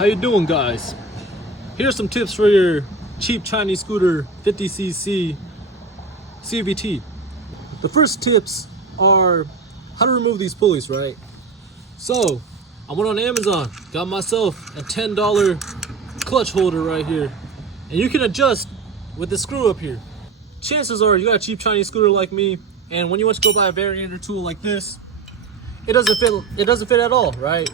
How you doing, guys? Here's some tips for your cheap Chinese scooter 50cc CVT. The first tips are how to remove these pulleys, right? So I went on Amazon, got myself a $10 clutch holder right here, and you can adjust with the screw up here. Chances are you got a cheap Chinese scooter like me, and when you want to go buy a variator tool like this, it doesn't fit at all, right?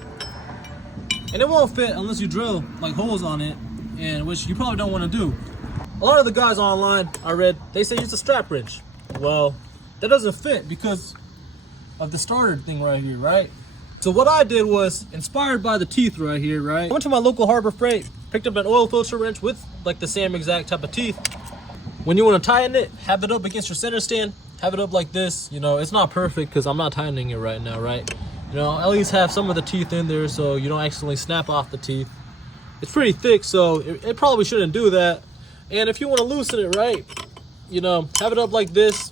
And it won't fit unless you drill like holes on it, and which you probably don't want to do. A lot of the guys online I read, they say use a strap wrench. Well, that doesn't fit because of the starter thing right here, right? So what I did was, inspired by the teeth right here, right? I went to my local Harbor Freight, picked up an oil filter wrench with like the same exact type of teeth. When you want to tighten it, have it up against your center stand, have it up like this. You know, it's not perfect because I'm not tightening it right now, right? You know, at least have some of the teeth in there so you don't accidentally snap off the teeth. It's pretty thick, so it probably shouldn't do that. And if you want to loosen it, right, you know, have it up like this,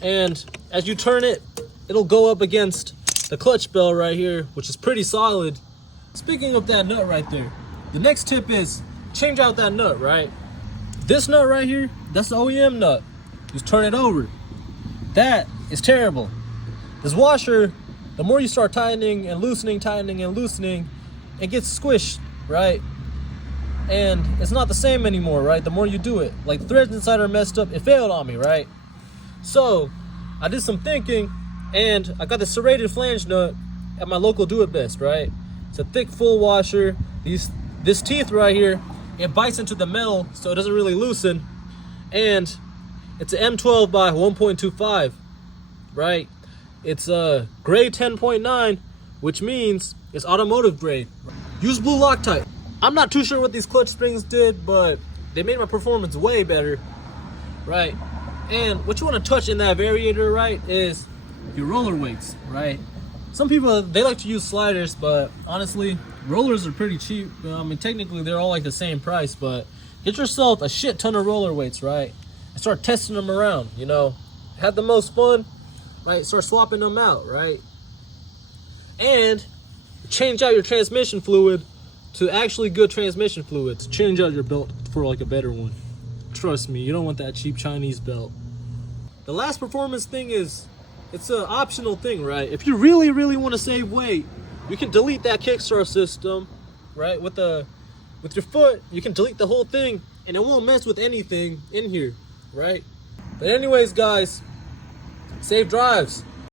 and as you turn it, it'll go up against the clutch bell right here, which is pretty solid. Speaking of that nut right there, the next tip is change out that nut, right? This nut right here, that's the OEM nut. Just turn it over. That is terrible. This washer, the more you start tightening and loosening, it gets squished, right? And it's not the same anymore, right? The more you do it, like the threads inside are messed up. It failed on me, right? So I did some thinking, and I got the serrated flange nut at my local Do It Best, right? It's a thick full washer. This teeth right here, it bites into the metal, so it doesn't really loosen. And it's an M12 by 1.25, right? It's a grade 10.9, which means it's automotive grade. Use blue Loctite. I'm not too sure what these clutch springs did, but they made my performance way better, right? And what you want to touch in that variator, right, is your roller weights, right? Some people, they like to use sliders, but honestly, rollers are pretty cheap. I mean, technically they're all like the same price, but get yourself a shit ton of roller weights, right? And start testing them around, you know? Have the most fun, right? Start swapping them out, right? And change out your transmission fluid to actually good transmission fluids. Change out your belt for like a better one. Trust me, you don't want that cheap Chinese belt. The last performance thing is, it's an optional thing, right? If you really, really want to save weight, you can delete that kickstart system, right? With your foot, you can delete the whole thing and it won't mess with anything in here, right? But anyways, guys, safe drives.